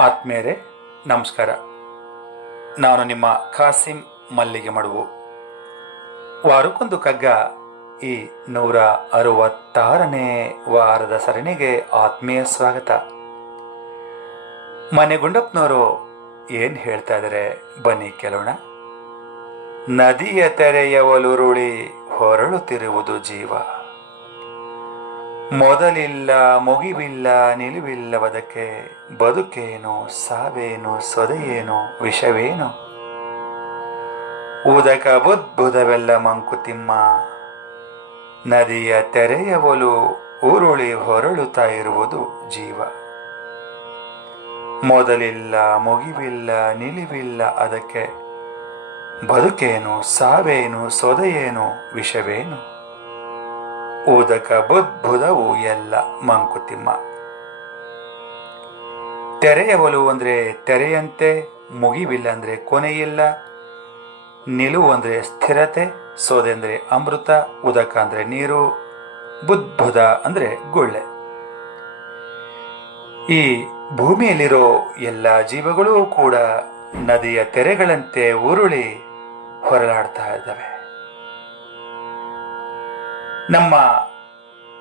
ಆತ್ಮೇರೆ, ನಮಸ್ಕಾರ. ನಾನು ನಿಮ್ಮ ಖಾಸಿಂ ಮಲ್ಲಿಗೆ ಮಡುವು. ವಾರಕ್ಕೊಂದು ಕಗ್ಗ ಈ ನೂರ ಅರವತ್ತಾರನೇ ವಾರದ ಸರಣಿಗೆ ಆತ್ಮೀಯ ಸ್ವಾಗತ. ಮನೆ ಗುಂಡಪ್ಪನವರು ಏನು ಹೇಳ್ತಾ ಇದ್ದಾರೆ ಬನ್ನಿ ಕೇಳೋಣ. ನದಿಯ ತೆರೆಯವಲುರುಳಿ ಹೊರಳುತ್ತಿರುವುದು ಜೀವ. ಮೊದಲಿಲ್ಲ, ಮುಗಿವಿಲ್ಲ ನಿಲುವಿಲ್ಲವದಕ್ಕೆ ಬದುಕೇನು, ಸಾವೇನು, ಸೊದೆಯೇನು, ವಿಷವೇನು. ಉದಕ ಬುದ್ಭುದವೆಲ್ಲ ಮಂಕುತಿಮ್ಮ ನದಿಯ ತೆರೆಯವಲು ಉರುಳಿ ಹೊರಳುತ್ತಾ ಇರುವುದು ಜೀವ. ಮೊದಲಿಲ್ಲ, ಮುಗಿವಿಲ್ಲ, ನಿಲುವಿಲ್ಲ ಅದಕ್ಕೆ. ಬದುಕೇನು, ಸಾವೇನು, ಸೊದೆಯೇನು, ವಿಷವೇನು. ಉದಕ ಬುದ್ಭುದವು ಎಲ್ಲ ಮಂಕುತಿಮ್ಮ. ತೆರೆಯ ಒಲವು ಅಂದರೆ ತೆರೆಯಂತೆ, ಮುಗಿವಿಲ್ಲ ಅಂದರೆ ಕೊನೆಯಿಲ್ಲ, ನಿಲುವು ಅಂದರೆ ಸ್ಥಿರತೆ, ಸೋದೆ ಅಂದ್ರೆ ಅಮೃತ, ಉದಕ ಅಂದರೆ ನೀರು ಬುದ್ಭುದ ಅಂದ್ರೆ ಗುಳ್ಳೆ. ಈ ಭೂಮಿಯಲ್ಲಿರೋ ಎಲ್ಲ ಜೀವಗಳೂ ಕೂಡ ನದಿಯ ತೆರೆಗಳಂತೆ ಉರುಳಿ ಹೊರಲಾಡ್ತಾ ಇದ್ದಾವೆ. ನಮ್ಮ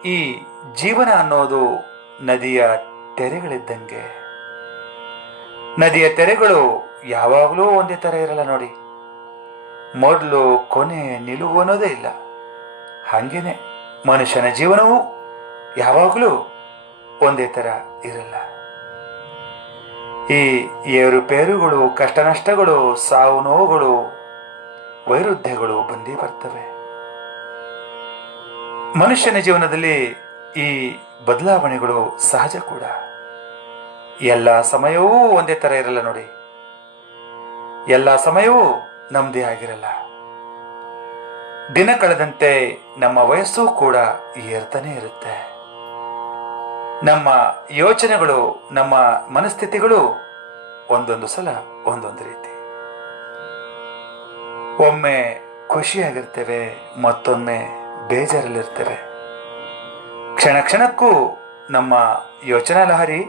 ಈ ಜೀವನ ಅನ್ನೋದು ನದಿಯ ತೆರೆಗಳಿದ್ದಂಗೆ. ನದಿಯ ತೆರೆಗಳು ಯಾವಾಗಲೂ ಒಂದೇ ಥರ ಇರಲ್ಲ ನೋಡಿ. ಮೊದಲು ಕೊನೆ ನಿಲುವು ಅನ್ನೋದೇ ಇಲ್ಲ. ಹಾಗೇನೆ ಮನುಷ್ಯನ ಜೀವನವು ಯಾವಾಗಲೂ ಒಂದೇ ಥರ ಇರಲ್ಲ. ಈ ಏರುಪೇರುಗಳು ಕಷ್ಟ ನಷ್ಟಗಳು ಸಾವು ನೋವುಗಳು, ವೈರುಧ್ಯಗಳು ಬಂದೇ ಬರ್ತವೆ. ಮನುಷ್ಯನ ಜೀವನದಲ್ಲಿ ಈ ಬದಲಾವಣೆಗಳು ಸಹಜ ಕೂಡ. ಎಲ್ಲ ಸಮಯವೂ ಒಂದೇ ತರ ಇರಲ್ಲ ನೋಡಿ. ಎಲ್ಲ ಸಮಯವೂ ನಮ್ದೇ ಆಗಿರಲ್ಲ. ದಿನ ಕಳೆದಂತೆ ನಮ್ಮ ವಯಸ್ಸು ಕೂಡ ಏರ್ತಾನೆ ಇರುತ್ತೆ. ನಮ್ಮ ಯೋಚನೆಗಳು, ನಮ್ಮ ಮನಸ್ಥಿತಿಗಳು ಒಂದೊಂದು ಸಲ ಒಂದೊಂದು ರೀತಿ. ಒಮ್ಮೆ ಖುಷಿಯಾಗಿರ್ತೇವೆ, ಮತ್ತೊಮ್ಮೆ ಬೇಜಾರಲ್ಲಿರ್ತೇವೆ. ಕ್ಷಣ ಕ್ಷಣಕ್ಕೂ ನಮ್ಮ ಯೋಚನಾ ಲಹರಿ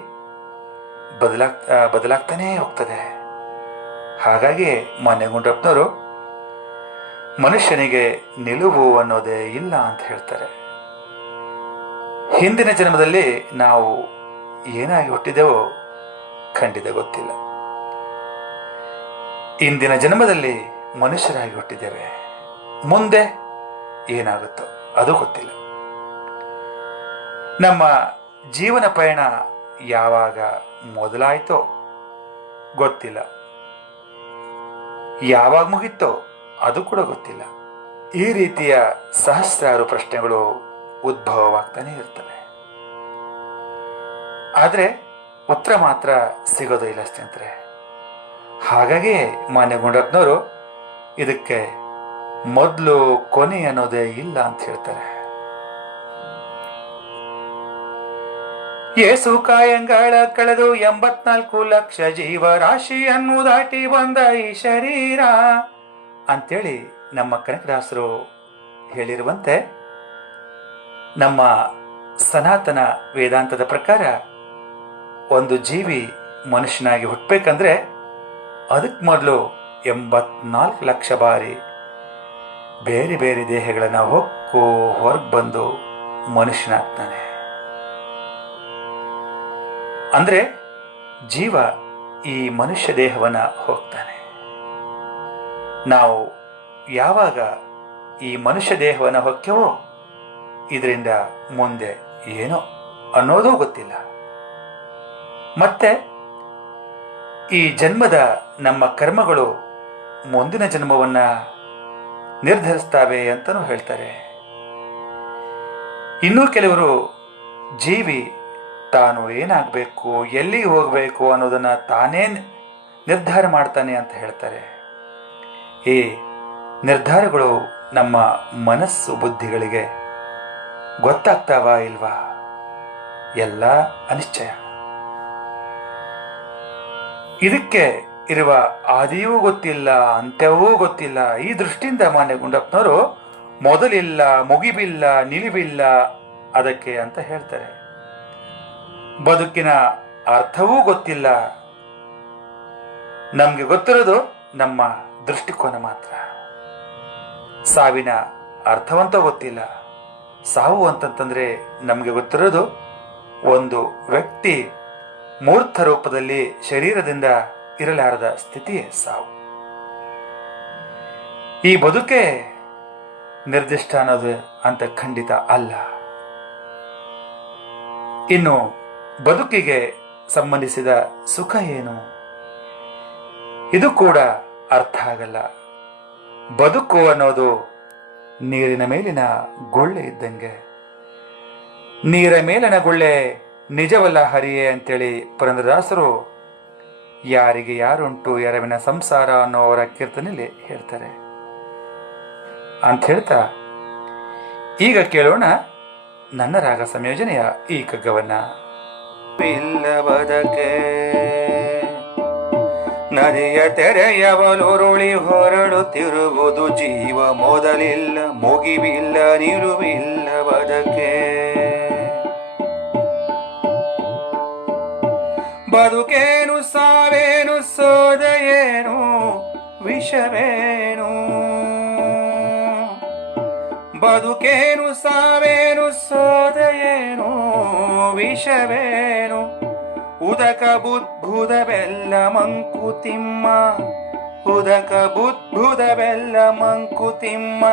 ಬದಲಾಗ್ತಾ ಬದಲಾಗ್ತಾನೇ ಹೋಗ್ತದೆ. ಹಾಗಾಗಿ ಮಾನ್ಯ ಗುಂಡಪ್ಪನವರು, ಮನುಷ್ಯನಿಗೆ ನಿಲುವು ಅನ್ನೋದೇ ಇಲ್ಲ ಅಂತ ಹೇಳ್ತಾರೆ. ಹಿಂದಿನ ಜನ್ಮದಲ್ಲಿ ನಾವು ಏನಾಗಿ ಹುಟ್ಟಿದೆವೋ ಖಂಡಿತ ಗೊತ್ತಿಲ್ಲ. ಇಂದಿನ ಜನ್ಮದಲ್ಲಿ ಮನುಷ್ಯರಾಗಿ ಹುಟ್ಟಿದ್ದೇವೆ. ಮುಂದೆ ಏನಾಗುತ್ತೋ ಅದು ಗೊತ್ತಿಲ್ಲ. ನಮ್ಮ ಜೀವನ ಪಯಣ ಯಾವಾಗ ಮೊದಲಾಯಿತೋ ಗೊತ್ತಿಲ್ಲ. ಯಾವಾಗ ಮುಗಿತೋ ಅದು ಕೂಡ ಗೊತ್ತಿಲ್ಲ. ಈ ರೀತಿಯ ಸಹಸ್ರಾರು ಪ್ರಶ್ನೆಗಳು ಉದ್ಭವವಾಗ್ತಾನೆ ಇರ್ತವೆ. ಆದರೆ ಉತ್ತರ ಮಾತ್ರ ಸಿಗೋದು ಇಲ್ಲ ಸ್ನೇಹಿತರೆ. ಹಾಗಾಗಿ ಮಾನ್ಯ ಇದಕ್ಕೆ ಮೊದಲು ಕೊನೆ ಅನ್ನೋದೇ ಇಲ್ಲ ಅಂತ ಹೇಳ್ತಾರೆ. ಏಸು ಕಾಯಂಗಳ ಕಳೆದು ಎಂಬತ್ನಾಲ್ಕು ಲಕ್ಷ ಜೀವರಾಶಿಯನ್ನು ದಾಟಿ ಬಂದ ಈ ಶರೀರ. ಅಂತೇಳಿ ನಮ್ಮ ಕನಕದಾಸರು ಹೇಳಿರುವಂತೆ, ನಮ್ಮ ಸನಾತನ ವೇದಾಂತದ ಪ್ರಕಾರ ಒಂದು ಜೀವಿ ಮನುಷ್ಯನಾಗಿ ಹುಟ್ಟಬೇಕಂದ್ರೆ ಅದಕ್ಕೆ ಮೊದಲು ಎಂಬತ್ನಾಲ್ಕು ಲಕ್ಷ ಬಾರಿ ಬೇರೆ ಬೇರೆ ದೇಹಗಳನ್ನು ಹೊಕ್ಕು ಹೊರಗೆ ಬಂದು ಮನುಷ್ಯನಾಗ್ತಾನೆ. ಅಂದ್ರೆ ಜೀವ ಈ ಮನುಷ್ಯ ದೇಹವನ್ನ ಹೋಗ್ತಾನೆ ನಾವು ಯಾವಾಗ ಈ ಮನುಷ್ಯ ದೇಹವನ್ನ ಹೊಕ್ಕೆವೋ ಇದರಿಂದ ಮುಂದೆ ಏನೋ ಅನ್ನೋದೂ ಗೊತ್ತಿಲ್ಲ. ಮತ್ತೆ ಈ ಜನ್ಮದ ನಮ್ಮ ಕರ್ಮಗಳು ಮುಂದಿನ ಜನ್ಮವನ್ನ ನಿರ್ಧರಿಸ್ತಾವೆ ಅಂತಲೂ ಹೇಳ್ತಾರೆ. ಇನ್ನೂ ಕೆಲವರು ಜೀವಿ, ತಾನು ಏನಾಗಬೇಕು ಎಲ್ಲಿ ಹೋಗಬೇಕು ಅನ್ನೋದನ್ನು ತಾನೇ ನಿರ್ಧಾರ ಮಾಡ್ತಾನೆ ಅಂತ ಹೇಳ್ತಾರೆ. ಈ ನಿರ್ಧಾರಗಳು ನಮ್ಮ ಮನಸ್ಸು ಬುದ್ಧಿಗಳಿಗೆ ಗೊತ್ತಾಗ್ತಾವ ಇಲ್ವಾ? ಎಲ್ಲ ಅನಿಶ್ಚಯ. ಇದಕ್ಕೆ ಇರುವ ಆದಿಯೂ ಗೊತ್ತಿಲ್ಲ, ಅಂತ್ಯವೂ ಗೊತ್ತಿಲ್ಲ. ಈ ದೃಷ್ಟಿಯಿಂದ ಮಾನ್ಯ ಗುಂಡಪ್ಪನವರು, ಮೊದಲಿಲ್ಲ, ಮುಗಿಬಿಲ್ಲ, ನಿಲಿವಿಲ್ಲ, ಅದಕ್ಕೆ ಅಂತ ಹೇಳ್ತಾರೆ. ಬದುಕಿನ ಅರ್ಥವೂ ಗೊತ್ತಿಲ್ಲ. ನಮಗೆ ಗೊತ್ತಿರೋದು ನಮ್ಮ ದೃಷ್ಟಿಕೋನ ಮಾತ್ರ. ಸಾವಿನ ಅರ್ಥವಂತ ಗೊತ್ತಿಲ್ಲ. ಸಾವು ಅಂತಂತಂದ್ರೆ ನಮಗೆ ಗೊತ್ತಿರೋದು ಒಂದು ವ್ಯಕ್ತಿ ಮೂರ್ತ ರೂಪದಲ್ಲಿ ಶರೀರದಿಂದ ಇರಲಾರದ ಸ್ಥಿತಿಯೇ ಸಾವು. ಈ ಬದುಕೆ ನಿರ್ದಿಷ್ಟ ಅನ್ನೋದು ಅಂತ ಖಂಡಿತ ಅಲ್ಲ. ಇನ್ನು ಬದುಕಿಗೆ ಸಂಬಂಧಿಸಿದ ಸುಖ ಏನು? ಇದು ಕೂಡ ಅರ್ಥ ಆಗಲ್ಲ. ಬದುಕು ಅನ್ನೋದು ನೀರಿನ ಮೇಲಿನ ಗುಳ್ಳೆ ಇದ್ದಂಗೆ. ನೀರ ಮೇಲಿನ ಗುಳ್ಳೆ ನಿಜವಲ್ಲ ಹರಿಯೇ ಅಂತೇಳಿ ಪುರಂದರದಾಸರು ಯಾರಿಗೆ ಯಾರುಂಟು ಎರವಿನ ಸಂಸಾರ ಅನ್ನೋ ಅವರ ಕೀರ್ತನೆಯಲ್ಲಿ ಹೇಳ್ತಾರೆ. ಅಂತ ಹೇಳ್ತಾ ಈಗ ಕೇಳೋಣ ನನ್ನ ರಾಗ ಸಂಯೋಜನೆಯ ಈ ಕಗ್ಗವನ್ನ ಇಲ್ಲವದಕ್ಕೆ ನದಿಯ ತೆರೆಯವಲುರುಳಿ ಹೊರಡುತ್ತಿರುವುದು ಜೀವ ಮೊದಲಿಲ್ಲ, ಮುಗಿವಿಲ್ಲ, ನಿಲುವಿಲ್ಲವದಕ್ಕೆ. ಬದುಕೇನು ಸಾವೇನು ಸೋದೆಯೇನು ವಿಷವೇನು? ಬದುಕೇನು, ಸಾವೇನು ಸೋದೆಯೇನು ವಿಷವೇನು? ಉದಕ ಬುದ್ಭುದ ಬೆಲ್ಲ ಮಂಕುತಿಮ್ಮ ಉದಕ ಬುದ್ಭುದ ಬೆಲ್ಲ ಮಂಕುತಿಮ್ಮ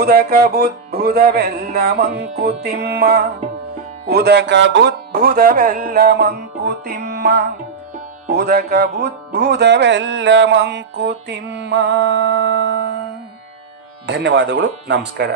ಉದಕ ಬುದ್ಭುದ ಬೆಲ್ಲ ಮಂಕುತಿಮ್ಮ ಉದಕ ಬುದ್ಭುದ ಬೆಲ್ಲ ಮಂಕುತಿಮ್ಮ ಉದಕ ಬುದ್ಭುತವೆಲ್ಲ ಮಂಕುತಿಮ್ಮ. ಧನ್ಯವಾದಗಳು ನಮಸ್ಕಾರ.